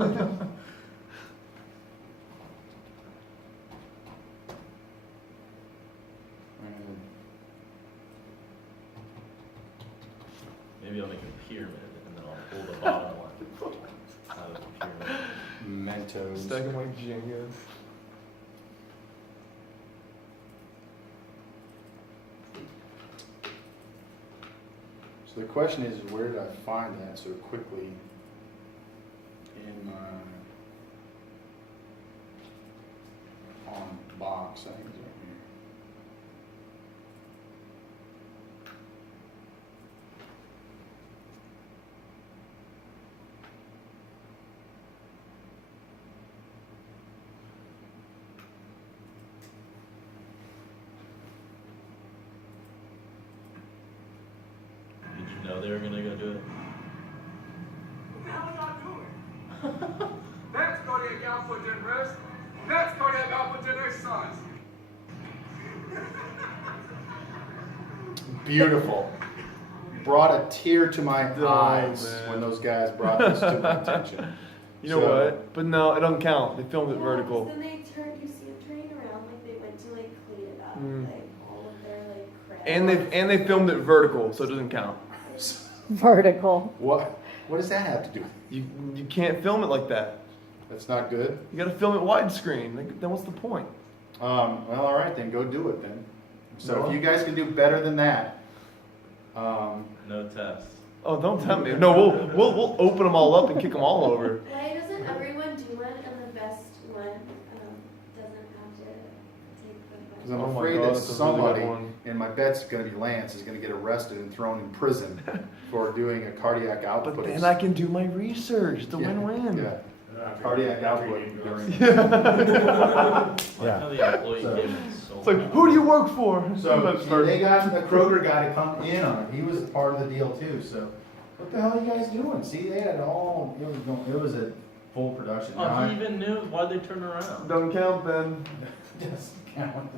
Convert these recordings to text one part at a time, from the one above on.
Maybe I'll make a pyramid and then I'll pull the bottom one out of the pyramid. Mentos. Stack them like Jenga. So the question is, where did I find that so quickly in my on box? I think it's right here. Did you know they were gonna go do it? What the hell are y'all doing? That's cardiac output generous. That's cardiac output exercise. Beautiful. Brought a tear to my Oh, eyes man. when those guys brought this to my attention. You know So- what? But no, it doesn't count. They filmed it vertical. Then they turned, you see it turning around like they went to like clean it up, like all of their like crap. And they filmed it vertical, so it doesn't count. Vertical. What does that have to do with it? You can't film it like that. That's not good. You got to film it widescreen. Like, then what's the point? Well, all right, then go do it then. So No. if you guys can do better than that, No test. Oh, don't tell me. No, we'll open them all up and kick them all over. Why doesn't everyone do one and the best one doesn't have to take the because I'm Oh my afraid God, that that's a really good somebody, one. and my bet's going to be Lance, is going to get arrested and thrown in prison for doing a cardiac output. But then I can do my research. It's a Yeah, win-win. Yeah. Cardiac output during. How the employee So- came in so It's like, who do you work for? So That's first. they got the Kroger guy to come in on it. He was a part of the deal too. So what the hell are you guys doing? See, they had all. It was a full production. Now, Oh, he even knew. Why'd they turn around? Don't count then. doesn't count.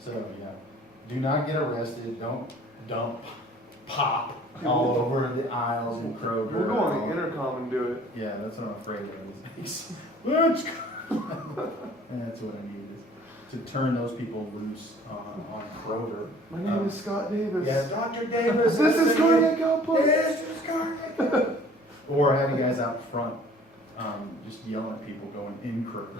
So yeah, do not get arrested. Don't dump pop all over the aisles in Kroger. We'll go on the intercom and do it. Yeah, that's what I'm afraid of. Let's go. That's what I need is to turn those people loose on Kroger. My name is Scott Davis. Yeah, Dr. Davis. This is cardiac output. This is cardiac output. Or having guys out front just yelling at people going in Kroger.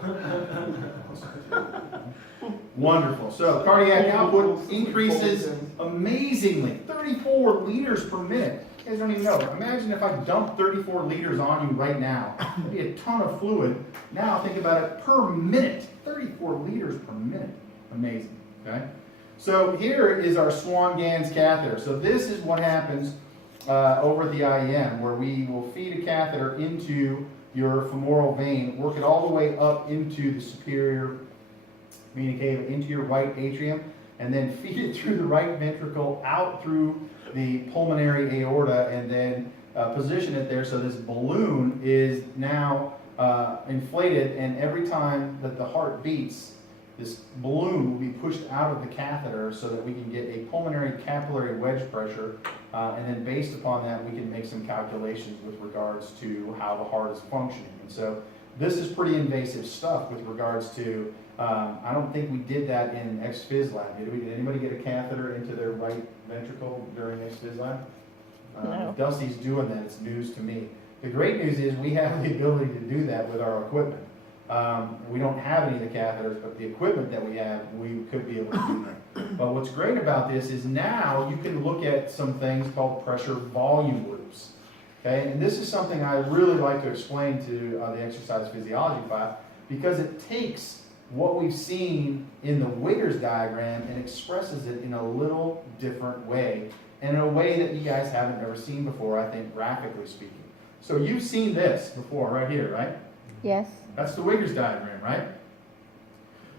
Wonderful. So cardiac output increases amazingly, 34 liters per minute. You guys don't even know. Imagine if I dumped 34 liters on you right now. That'd be a ton of fluid. Now think about it per minute. 34 liters per minute. Amazing. Okay. So here is our Swan-Ganz catheter. So this is what happens over the IEM, where we will feed a catheter into your femoral vein, work it all the way up into the superior vena cava, into your right atrium, and then feed it through the right ventricle, out through the pulmonary aorta, and then position it there so this balloon is now inflated, and every time that the heart beats, this balloon will be pushed out of the catheter so that we can get a pulmonary capillary wedge pressure, and then based upon that we can make some calculations with regards to how the heart is functioning. And so this is pretty invasive stuff with regards to, I don't think we did that in Exphys lab, did we? Did anybody get a catheter into their right ventricle during Exphys lab? No. If Dusty's doing that, it's news to me. The great news is we have the ability to do that with our equipment. We don't have any of the catheters, but the equipment that we have, we could be able to do that. But what's great about this is now you can look at some things called pressure volume loops. Okay, and this is something I really like to explain to the exercise physiology class, because it takes what we've seen in the Wiggers diagram and expresses it in a little different way, and in a way that you guys haven't ever seen before, I think, graphically speaking. So you've seen this before right here, right? Yes. That's the Wiggers diagram, right?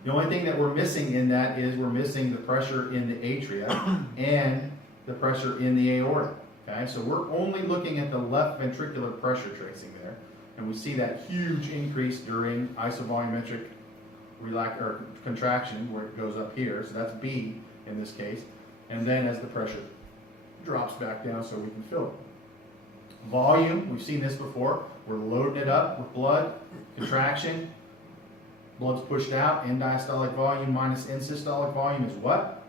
The only thing that we're missing in that is we're missing the pressure in the atria and the pressure in the aorta. Okay, so we're only looking at the left ventricular pressure tracing there, and we see that huge increase during isovolumetric contraction, where it goes up here. So that's B in this case, and then as the pressure drops back down, so we can fill it. Volume, we've seen this before. we're loading it up with blood, contraction, blood's pushed out, end diastolic volume minus end systolic volume is what?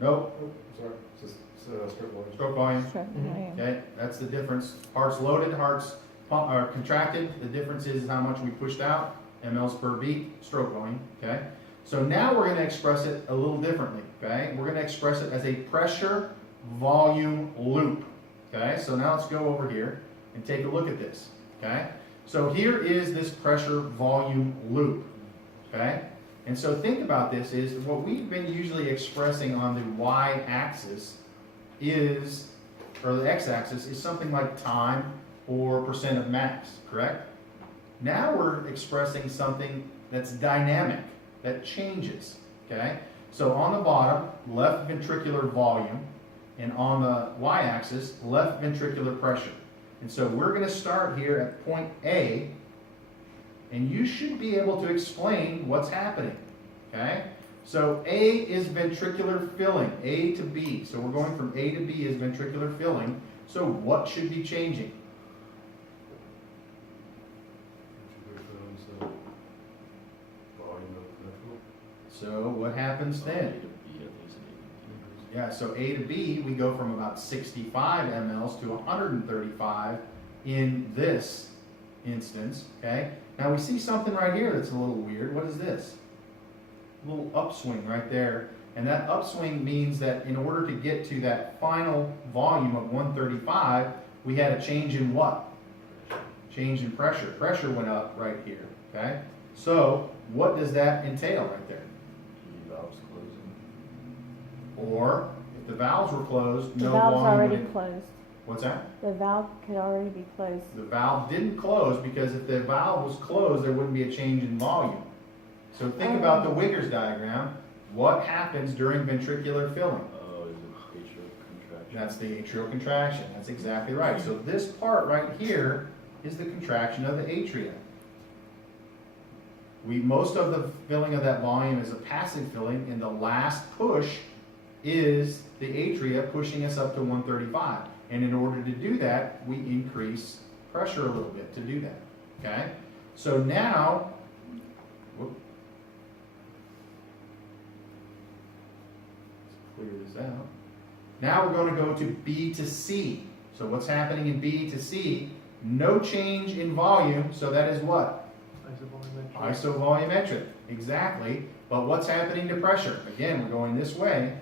Nope, Sorry, it's just, stroke volume. stroke volume. Sure, volume. Okay, that's the difference. Heart's loaded, heart's are contracted. The difference is how much we pushed out, mLs per beat, stroke volume, okay? So now we're gonna express it a little differently, okay? We're gonna express it as a pressure volume loop, okay? So now let's go over here and take a look at this, okay? So here is this pressure volume loop, okay? And so think about this is what we've been usually expressing on the y-axis is, or the x-axis is something like time or percent of mass, correct? Now we're expressing something that's dynamic, that changes, okay? So on the bottom, left ventricular volume, and on the y-axis, left ventricular pressure. And so we're gonna start here at point A, and you should be able to explain what's happening, okay? So A is ventricular filling, A to B. So we're going from A to B is ventricular filling. So what should be changing? So what happens then? Yeah, so A to B, we go from about 65 mLs to 135 in this instance, okay? Now we see something right here that's a little weird. What is this? A little upswing right there. And that upswing means that in order to get to that final volume of 135, we had a change in what? Change in pressure. Pressure went up right here, okay? So what does that entail right there? Valves closing. Or if the valves were closed, The no valve's volume. already would- closed. What's that? The valve could already be closed. The valve didn't close because if the valve was closed, there wouldn't be a change in volume. So think about the Wiggers diagram. What happens during ventricular filling? Oh, is it atrial contraction? That's the atrial contraction. That's exactly right. So this part right here is the contraction of the atria. Most of the filling of that volume is a passive filling, and the last push is the atria pushing us up to 135. And in order to do that, we increase pressure a little bit to do that. Okay? So now, whoop. Let's clear this out. Now we're going to go to B to C. So what's happening in B to C? No change in volume, so that is what? Isovolumetric, exactly. But what's happening to pressure? Again, we're going this way.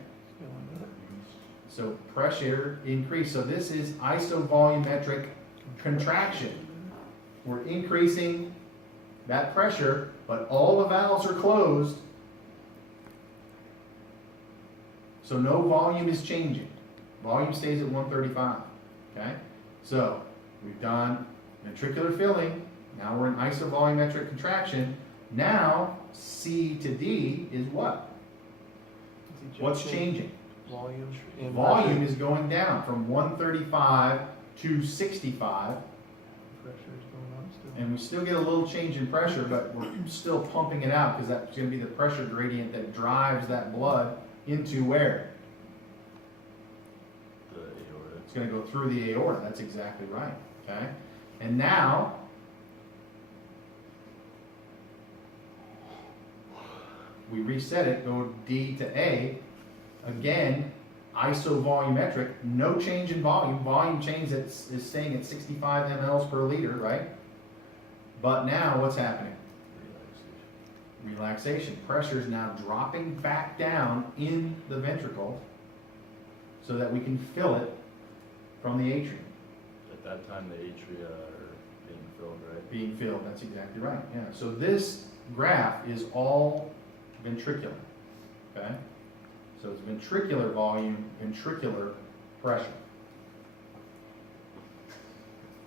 So pressure increase. So this is isovolumetric contraction. We're increasing that pressure, but all the valves are closed. So no volume is changing. Volume stays at 135. Okay? So we've done ventricular filling. Now we're in isovolumetric contraction. Now C to D is what? What's changing? Volume. Volume is going down from 135 to 65. Pressure is going up still. And we still get a little change in pressure, but we're still pumping it out because that's going to be the pressure gradient that drives that blood into where? The aorta. It's going to go through the aorta. That's exactly right. Okay? And now, we reset it, go D to A. Again, isovolumetric, no change in volume. Volume change is staying at 65 mLs per liter, right? But now what's happening? Relaxation. Pressure is now dropping back down in the ventricle so that we can fill it from the atrium. At that time, the atria are being filled, right? Being filled, that's exactly right, yeah. So this graph is all ventricular, okay? So it's ventricular volume, ventricular pressure.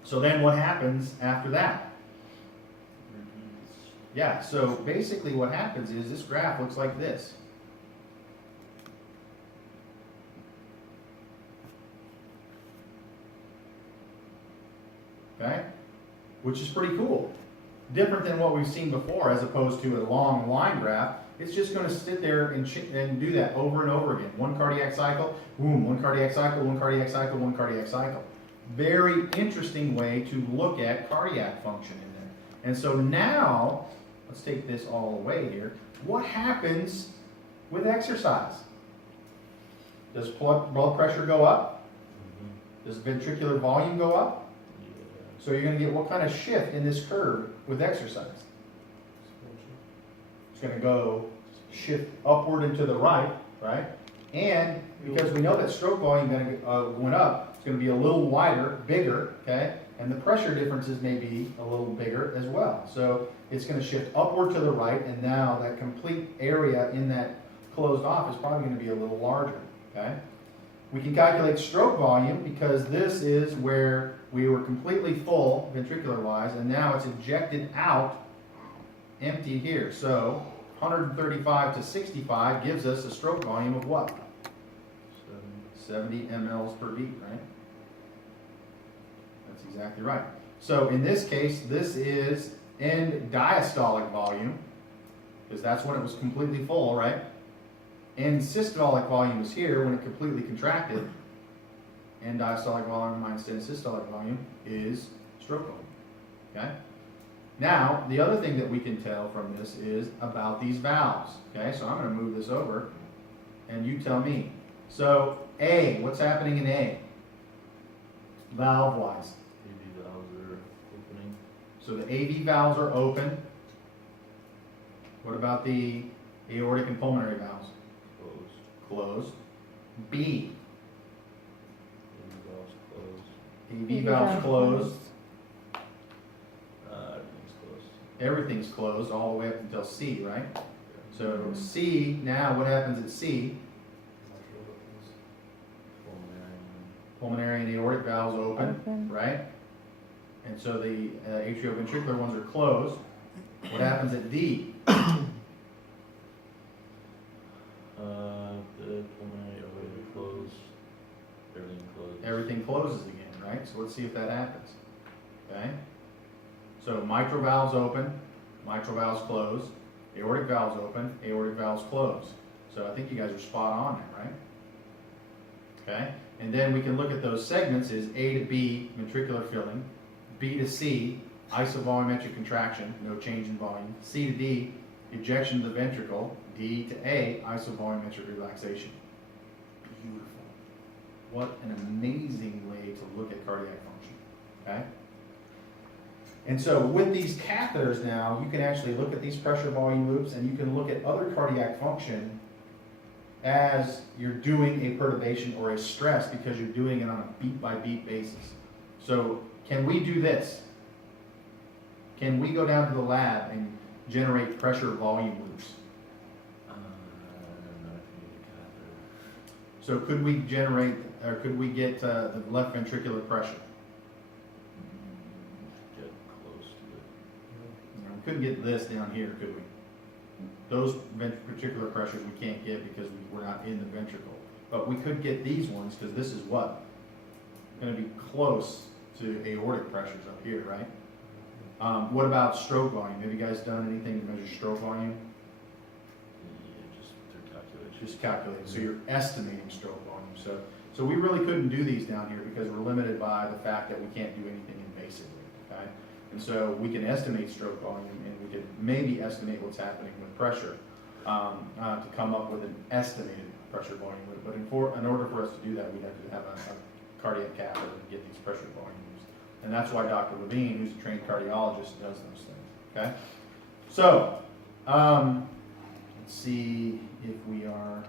So then what happens after that? Yeah, so basically what happens is this graph looks like this. Okay? Which is pretty cool. Different than what we've seen before as opposed to a long line graph. It's just going to sit there and do that over and over again. One cardiac cycle, boom, one cardiac cycle, one cardiac cycle, one cardiac cycle. Very interesting way to look at cardiac function in there. And so now, let's take this all away here. What happens with exercise? Does blood pressure go up? Does ventricular volume go up? So you're going to get what kind of shift in this curve with exercise? It's going to go shift upward and to the right, right? And because we know that stroke volume went up, it's going to be a little wider, bigger, okay? And the pressure differences may be a little bigger as well. So it's going to shift upward to the right, and now that complete area in that closed off is probably going to be a little larger, okay? We can calculate stroke volume because this is where we were completely full ventricular-wise, and now it's ejected out empty here. So 135 to 65 gives us a stroke volume of what? 70 mLs per beat, right? That's exactly right. So in this case, this is end diastolic volume, because that's when it was completely full, right? End systolic volume is here when it completely contracted. End diastolic volume minus end systolic volume is stroke volume, okay? Now, the other thing that we can tell from this is about these valves, okay? So I'm going to move this over, and you tell me. So A, what's happening in A? Valve-wise. AV valves are opening. So the AV valves are open. What about the aortic and pulmonary valves? Closed. Closed. B, AV valves closed. AV valves closed. Everything's closed. Everything's closed all the way up until C, right? So C, now what happens at C? Pulmonary and aortic valves open, right? And so the atrioventricular ones are closed. What happens at D? The pulmonary aorta closed. Everything closed. Everything closes again, right? So let's see if that happens. Okay? So mitral valves open, mitral valves closed, aortic valves open, aortic valves closed. So I think you guys are spot on there, right? Okay? And then we can look at those segments as A to B, ventricular filling, B to C, isovolumetric contraction, no change in volume, C to D, ejection of the ventricle, D to A, isovolumetric relaxation. Beautiful. What an amazing way to look at cardiac function, okay? And so with these catheters now, you can actually look at these pressure volume loops, and you can look at other cardiac function as you're doing a perturbation or a stress, because you're doing it on a beat by beat basis. So can we do this? Can we go down to the lab and generate pressure volume loops? I don't know if you need a catheter. So could we generate, or could we get the left ventricular pressure? Get close to it. We couldn't get this down here, could we? Those ventricular pressures we can't get because we're not in the ventricle. But we could get these ones, because this is what? Going to be close to aortic pressures up here, right? What about stroke volume? Have you guys done anything to measure stroke volume? Yeah, just through calculation. Just calculate. So you're estimating stroke volume. So we really couldn't do these down here because we're limited by the fact that we can't do anything invasively, okay? And so we can estimate stroke volume, and we could maybe estimate what's happening with pressure to come up with an estimated pressure volume. But in order for us to do that, we'd have to have a cardiac catheter and get these pressure volumes. And that's why Dr. Levine, who's a trained cardiologist, does those things, okay? So, let's see if we are,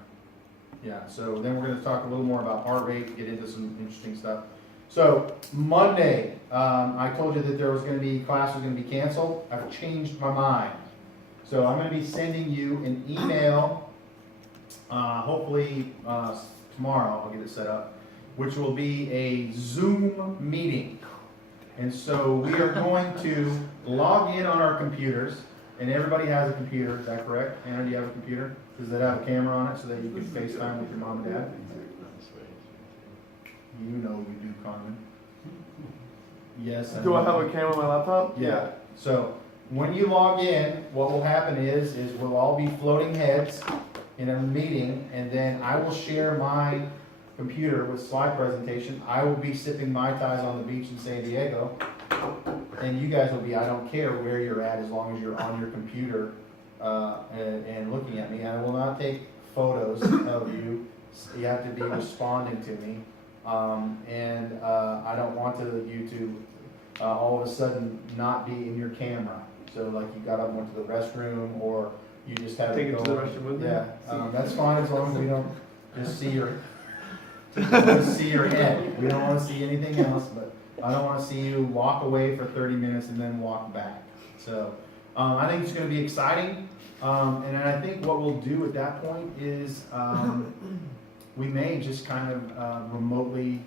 yeah, so then we're going to talk a little more about heart rate, get into some interesting stuff. So, Monday, I told you that there was going to be, class was going to be canceled. I've changed my mind. So I'm going to be sending you an email, hopefully tomorrow, I'll get it set up, which will be a Zoom meeting. And so we are going to log in on our computers, and everybody has a computer, is that correct? Anna, do you have a computer? Does it have a camera on it so that you can FaceTime with your mom and dad? You know you do, Carmen. Yes. Do I have a camera on my laptop? Yeah. So when you log in, what will happen is we'll all be floating heads in a meeting, and then I will share my computer with slide presentation. I will be sipping Mai Tais on the beach in San Diego. And you guys will be, I don't care where you're at, as long as you're on your computer, and looking at me. I will not take photos of you. You have to be responding to me. I don't want you to all of a sudden not be in your camera. So like you got up and went to the restroom, or you just have Take to it go. to the restroom with me? Yeah, that's fine as long as we don't just see your, just see your head. We don't want to see anything else, but I don't want to see you walk away for 30 minutes and then walk back. So I think it's going to be exciting. And I think what we'll do at that point is we may just kind of remotely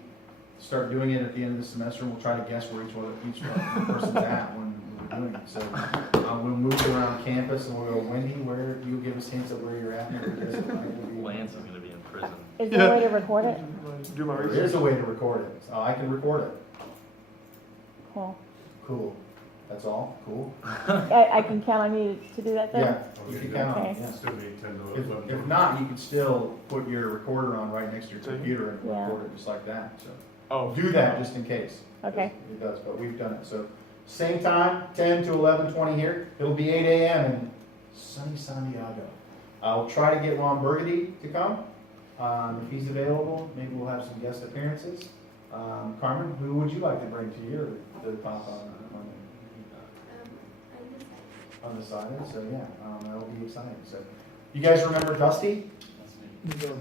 start doing it at the end of the semester, and we'll try to guess where each person's at when we're doing it. So we'll move around campus, and we'll go, Wendy, where you give us hints of where you're at. Lance is gonna be in prison. Is there a way to record it? Do my There research. is a way to record it. So I can record it. Cool. Cool. That's all? Cool? I can count on you to do that then? Yeah, you can count on it, Okay. yeah. Still need 10 to 11. If not, you can still put your recorder on right next to your So you- computer and Yeah. record it just like that, so. Oh. Do that just in case. Okay. It does, but we've done it, so. Same time, 10 to 11:20 here. It'll be 8 a.m. in sunny San Diego. I'll try to get Ron Burgundy to come. If he's available, maybe we'll have some guest appearances. Carmen, who would you like to bring to your, the top on the side? So yeah, that'll be exciting. So, you guys remember Dusty? That's me.